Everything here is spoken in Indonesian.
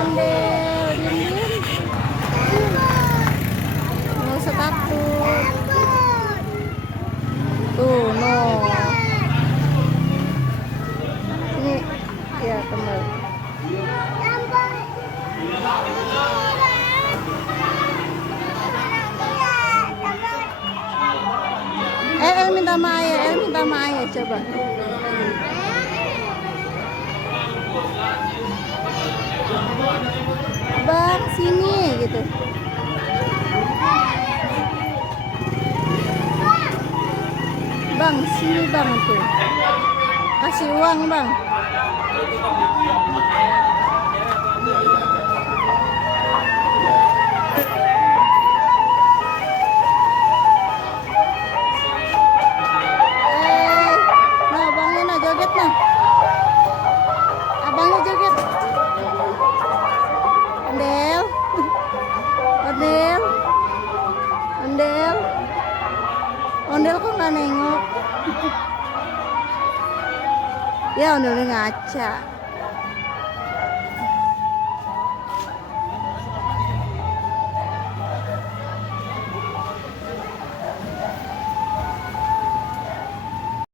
Ondel, diem. Nggak usah takut. Tuh, no. Ini, ya kembali. El minta sama ayah, coba. Bang, sini gitu. Bang, sini bang tuh. Kasih uang bang. Nah abangnya nah joget nah. Abangnya joget. Ondel. Ondel. Ondel. Ondel kok nggak nengok? Ya Ondel ngaca.